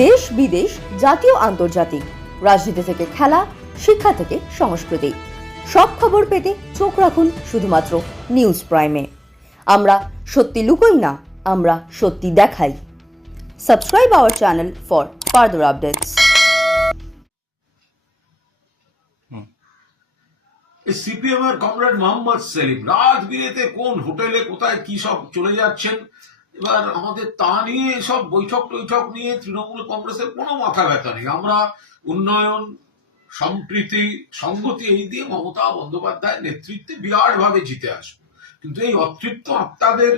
দেশ বিদেশ, জাতীয়, আন্তর্জাতিক। রাজনীতি থেকে খেলা, শিক্ষা থেকে সংস্কৃতি। সব খবর পেতে চোখ রাখুন শুধুমাত্র নিউজ প্রাইমে। আমরা সত্যি লুকোই না, আমরা সত্যি দেখাই। Subscribe our channel for further updates. CPM এর কমরেড মোহাম্মদ সেলিম, রাত বিরেতে কোন হোটেলে, কোথায়, কি সব চলে যাচ্ছেন? এবার আমাদের তা নিয়ে সব বৈঠক টৈঠক নিয়ে তৃণমূল কংগ্রেসের কোনো মাথা ব্যথা নেই। আমরা উন্নয়ন, সম্প্রীতি সংগতি এই দিয়ে মমতা বন্দ্যোপাধ্যায়ের নেতৃত্বে বিরাট ভাবে জিতে আসব। কিন্তু এই অতৃপ্ত আত্মাদের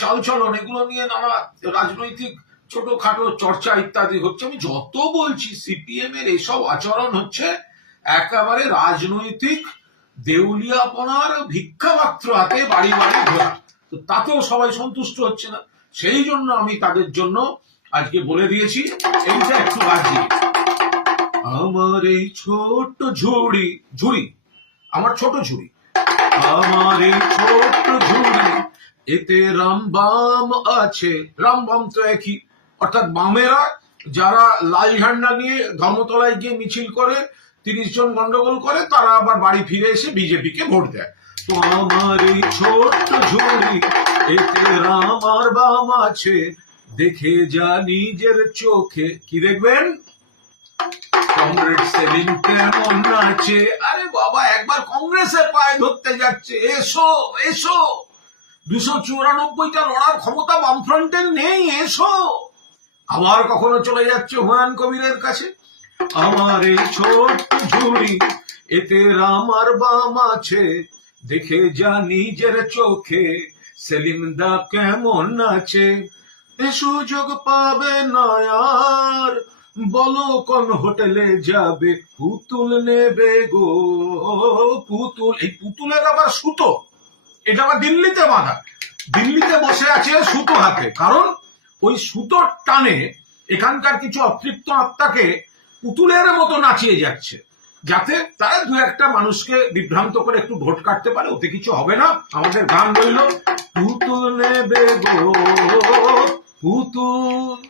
চালচলন এগুলো নিয়ে নানা রাজনৈতিক ছোটখাটো চর্চা ইত্যাদি হচ্ছে। আমি যত বলছি সিপিএম এর এসব আচরণ হচ্ছে একেবারে রাজনৈতিক দেউলিয়াপনার ভিক্ষামাত্র হাতে বাড়ি বাড়ি ঘোরা তো তাতেও সবাই সন্তুষ্ট হচ্ছে না। সেই জন্য আমি তাদের জন্য আজকে বলে দিয়েছি, এইটা একটু বাজিয়ে। আমার এই ছোট্ট ঝুড়ি ঝুড়ি, আমার ছোট ঝুড়ি। আমার এই ছোট্ট ঝুড়ি, এতে রামবাম আছে। রামবাম তো একই, অর্থাৎ বামেরা যারা লাল ঝান্ডা নিয়ে ধর্মতলায় গিয়ে মিছিল করে, তিরিশ জন গন্ডগোল করে, তারা আবার বাড়ি ফিরে এসে বিজেপিকে ভোট দেয়। তো আমার এই ছোট্ট এতে রাম আর বাম আছে। দেখে যা নিজের চোখে। কি দেখবেন? কংগ্রেস কেমন আছে? আরে বাবা, একবার কংগ্রেসের পায়ে ধরতে যাচ্ছে। এসো এসো। দুশো চুরানব্বইটা লড়ার ক্ষমতা বামফ্রন্টের নেই, এসো। আবার কখনো চলে যাচ্ছে হুমায়ুন কবিরের কাছে? আমার এই ছোট্ট ঝুড়ি, এতে রাম আর বাম আছে। দেখে যা নিজের চোখে। সেলিম দা কেমন আছে এ সুযোগ পাবে না আর। বলো কোন হোটেলে যাবে, পুতুল নেবে গো। পুতুল, এই পুতুলের আবার সুতো? এটা আবার দিল্লিতে বাঁধা। দিল্লিতে বসে আছে সুতো হাতে। কারণ ওই সুতোর টানে এখানকার কিছু অতৃপ্ত আত্মাকে পুতুলের মতো নাচিয়ে যাচ্ছে। যাতে তারা দু একটা মানুষকে বিভ্রান্ত করে একটু ভোট কাটতে পারে, ওতে কিছু হবে না। আমাদের গান রইল, পুতুল নেবে গো পুতুল